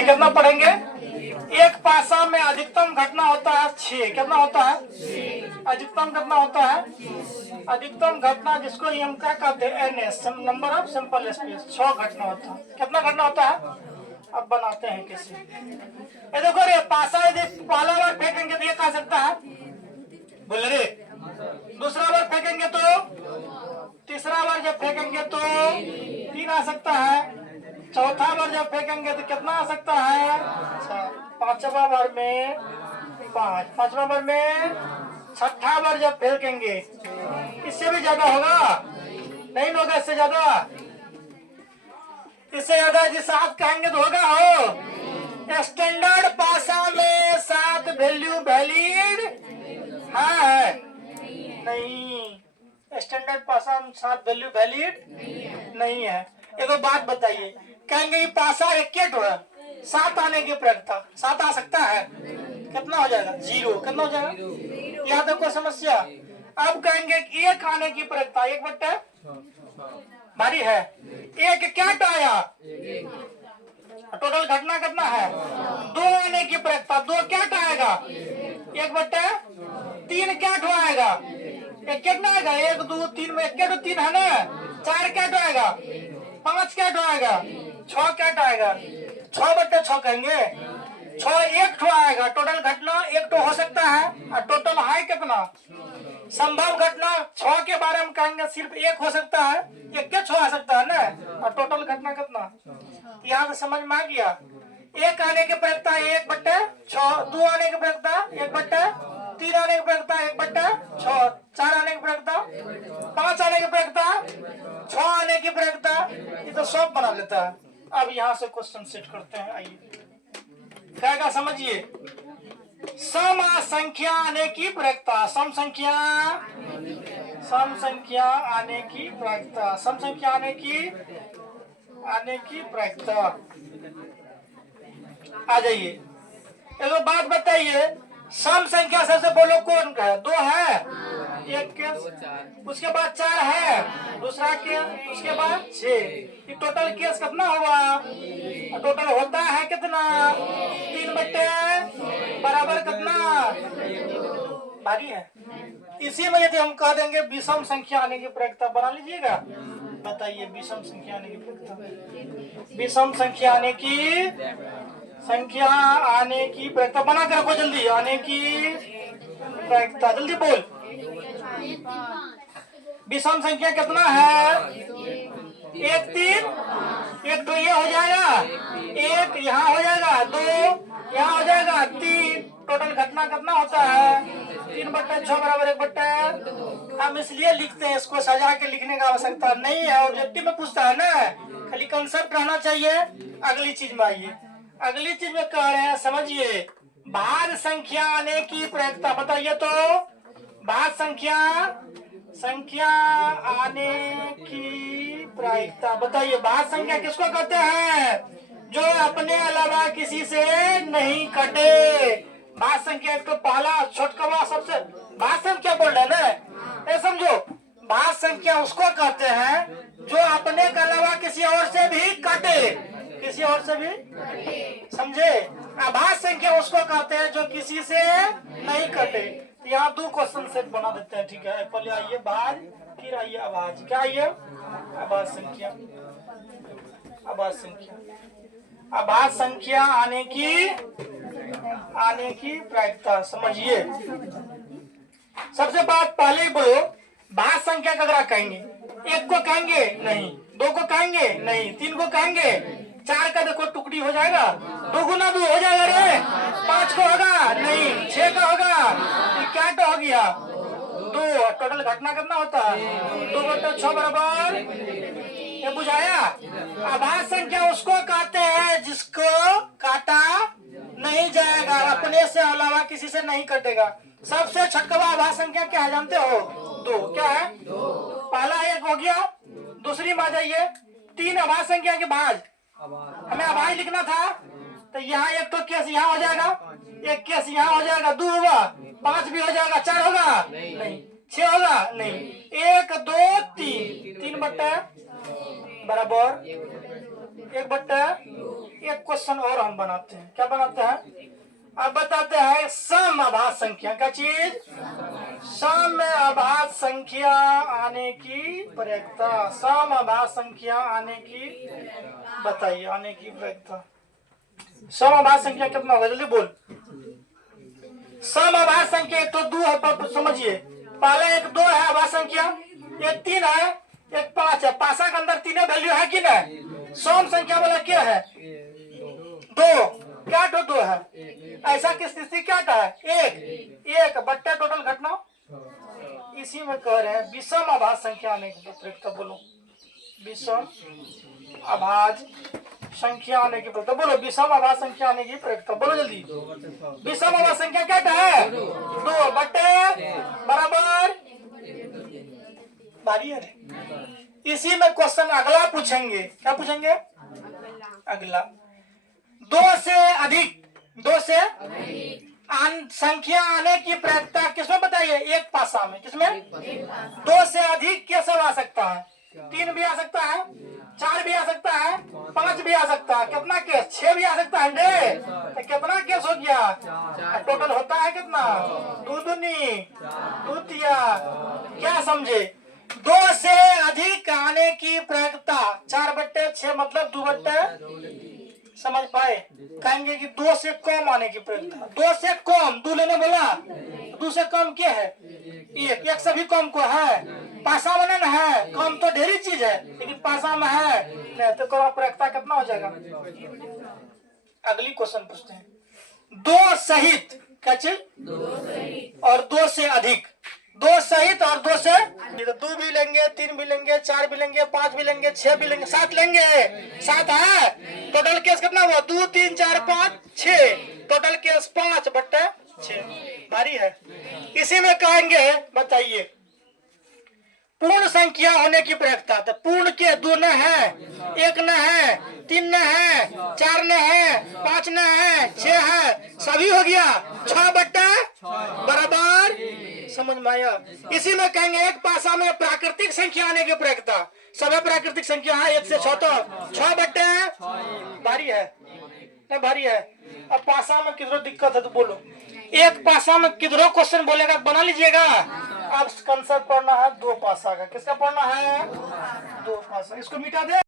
कितना पढ़ेंगे? एक पासा में अधिकतम घटना होता है 6। कितना होता है? अधिकतम कितना होता है? अधिकतम घटना जिसको हम क्या कहते हैं, NS, number of simple space. 6 घटना होता है। कितना घटना होता है? अब बनाते हैं किसी। ये देखो रे, पासा यदि पहला बार फेंकेंगे तो ये कहा सकता है, बोल रे। दूसरा बार फेंकेंगे तो, तीसरा बार जब फेंकेंगे तो 3 आ सकता है। चौथा बार जब फेंकेंगे तो कितना आ सकता है? 6। पांचवा बार में 5। पांचवा बार में, छठा बार जब फेंकेंगे इससे भी ज्यादा होगा? नहीं होगा इससे ज्यादा। इससे ज्यादा यदि 7 कहेंगे तो होगा हो। स्टैंडर्ड पासा में 7 वैल्यू वैलिड है? नहीं। स्टैंडर्ड पासा में 7 वैल्यू वैलिड नहीं है। एक बात बताइए, कहेंगे ये पासा एक है, 7 आने की प्रयोगता 7 आ सकता है? कितना हो जाएगा? 0। कितना हो जाएगा? यहाँ तक कोई समस्या? अब कहेंगे 1 आने की प्रयोगता 1/6 भारी है। 1 क्या आया? टोटल घटना कितना है? 2 आने की प्रयोगता 2 क्या आएगा? 1/3 क्या आएगा? एक कितना आएगा? 1 2 3 में 1 3 है ना। 4 क्या आएगा? 5 क्या आएगा? 6 क्या आएगा? 6/6 कहेंगे। 6 1 आएगा। टोटल घटना 1 हो सकता है। और टोटल है कितना? संभव घटना 6 के बारे में कहेंगे सिर्फ 1 हो सकता है। 1 क्या 6 आ सकता है ना। और टोटल घटना कितना? यहाँ से समझ में आ गया। 1 आने की प्रयोगता 1/6, 2 आने की प्रयोगता 1/3 आने की प्रयोगता 1/6, 4 आने की प्रयोगता, 5 आने की प्रयोगता, 6 आने की प्रयोगता। ये तो सब बना लेता है। अब यहाँ से क्वेश्चन सेट करते हैं। आइए क्या समझिए। सम संख्या आने की प्रयोगता। सम संख्या आने की प्रयोगता। सम संख्या आने की प्रयोगता। आ जाइए। एक बात बताइए, सम संख्या सबसे बोलो कौन का है? 2 है, एक केस, उसके बाद 4 है, दूसरा केस, उसके बाद 6। टोटल केस कितना होगा? टोटल होता है कितना? 3 बराबर कितना? भारी है। इसी में यदि हम कह देंगे विषम संख्या आने की प्रयोगता, बना लीजिएगा। बताइए विषम संख्या आने की प्रयोगता। विषम संख्या आने की प्रयोगता बना कर रखो जल्दी। आने की प्रयोगता जल्दी बोल। विषम संख्या कितना है? 1 3, 1 तो ये हो जाएगा, 1 यहाँ हो जाएगा, 2 यहाँ हो जाएगा, 3। टोटल घटना कितना होता है? 3/6 बराबर 1/। हम इसलिए लिखते हैं, इसको सजा के लिखने का आवश्यकता नहीं है। ऑब्जेक्टिव में पूछता है ना, खाली कंसेप्ट रहना चाहिए। अगली चीज में आइए। अगली चीज में कह रहे हैं, समझिए, भाज्य संख्या आने की प्रयोगता। बताइए तो, भाज्य संख्या आने की प्रायिकता। बताइए भाज्य संख्या किसको कहते हैं? जो अपने अलावा किसी से नहीं कटे। भाज्य संख्या एक तो पहला छोटकवा सबसे भाज्य संख्या बोल रहे ना, ये समझो। भाज्य संख्या उसको कहते हैं जो अपने के अलावा किसी और से भी कटे। किसी और से भी, समझे? भाज्य संख्या उसको कहते हैं जो किसी से नहीं कटे। यहाँ 2 क्वेश्चन सेट बना देते हैं, ठीक है? पहले आइए भाज्य, फिर आइए अभाज्य। क्या आइए? अभाज्य संख्या। अभाज्य संख्या, अभाज्य संख्या आने की प्रायिकता। समझिए, सबसे बात पहले ही बोलो, भाज्य संख्या कगरा कहेंगे? 1 को कहेंगे? नहीं। 2 को कहेंगे? नहीं। 3 को कहेंगे? 4 का देखो टुकड़ी हो जाएगा, 2 गुना 2 हो जाएगा रे। 5 को होगा? नहीं। 6 का होगा? क्या तो हो गया? 2। टोटल घटना कितना होता है? 2/6 बराबर, ये बुझाया? अभाज्य संख्या उसको कहते हैं जिसको काटा नहीं जाएगा, अपने से अलावा किसी से नहीं कटेगा। सबसे छठवा अभाज्य संख्या क्या है जानते हो? 2। क्या है? पहला 1 हो गया। दूसरी में आ जाइए, 3 अभाज्य संख्या के भाज्य। हमें अभाज्य लिखना था, तो यहाँ 1 तो केस यहाँ हो जाएगा, 1 केस यहाँ हो जाएगा, 2 होगा, 5 भी हो जाएगा, 4 होगा? नहीं। 6 होगा? नहीं। 1 2 3, 3 बराबर 1/। एक क्वेश्चन और हम बनाते हैं। क्या बनाते हैं? अब बताते हैं सम अभाज्य संख्या का चीज, सम अभाज्य संख्या आने की प्रयोक्ता। सम अभाज्य संख्या आने की बताइए, आने की प्रयोक्ता। सम अभाज्य संख्या कितना होगा? जल्दी बोल। सम अभाज्य संख्या तो 2 है, पर समझिए। पहले एक 2 है अभाज्य संख्या, एक 3 है, एक 5 है। पासा के अंदर 3 वैल्यू है कि नहीं? सम संख्या वाला क्या है? 2। क्या 2 है? ऐसा की स्थिति क्या है? 1 बट्टे टोटल घटना। इसी में कह रहे हैं विषम अभाज्य संख्या आने की प्रयोक्ता। बोलो विषम अभाज्य संख्या आने की प्रयोक्ता। बोलो विषम अभाज्य संख्या आने की प्रयोक्ता। बोलो जल्दी। विषम अभाज्य संख्या क्या है? 2 बट्टे बराबर बारी है। इसी में क्वेश्चन अगला पूछेंगे। क्या पूछेंगे? अगला 2 से अधिक, 2 से संख्या आने की प्रयोक्ता किसमें बताइए? एक पासा में। किसमें? 2 से अधिक कैसे आ सकता है? 3 भी आ सकता है, 4 भी आ सकता है, 5 भी आ सकता है। कितना केस? 6 भी आ सकता है। तो कितना केस हो गया? टोटल होता है कितना? 2 दूनी 2 तिया। क्या समझे? 2 से अधिक आने की प्रयोक्ता 4 बट्टे 6 मतलब 2 बट्टे। समझ पाए? कहेंगे कि 2 से कम आने की प्रयोक्ता। 2 से कम, 2 लेने बोला, 2 से कम क्या है? 1 से भी कम को है। पासा में नहीं है, कम तो ढेरी चीज है, लेकिन पासा में है नहीं, तो प्रयोक्ता कितना हो जाएगा? अगली क्वेश्चन पूछते हैं। 2 सहित क्या चीज? और 2 से अधिक। 2 सहित और 2 से 2 भी लेंगे, 3 भी लेंगे, 4 भी लेंगे, 5 भी लेंगे, 6 भी लेंगे, 7 लेंगे। 7 है। टोटल केस कितना हुआ? 2 3 4 5 6। टोटल केस 5 बट्टे 6 भारी है। इसी में कहेंगे बताइए पूर्ण संख्या होने की प्रयोक्ता। तो पूर्ण के 2 न है, 1 न है, 3 न है, 4 न है, 5 न है, 6 है, सभी हो गया 6 बट्टे बराबर। समझ में आया? इसी में कहेंगे एक पासा में प्राकृतिक संख्या आने की प्रयोक्ता। सभी प्राकृतिक संख्या है 1 से 6, तो 6 बट्टे भारी है ना? भारी है। अब पासा में किधरों दिक्कत है तो बोलो। एक पासा में किधरों क्वेश्चन बोलेगा बना लीजिएगा। अब कंसेप्ट पढ़ना है 2 पासा का। किसका पढ़ना है? 2 पासा। इसको मिटा दे।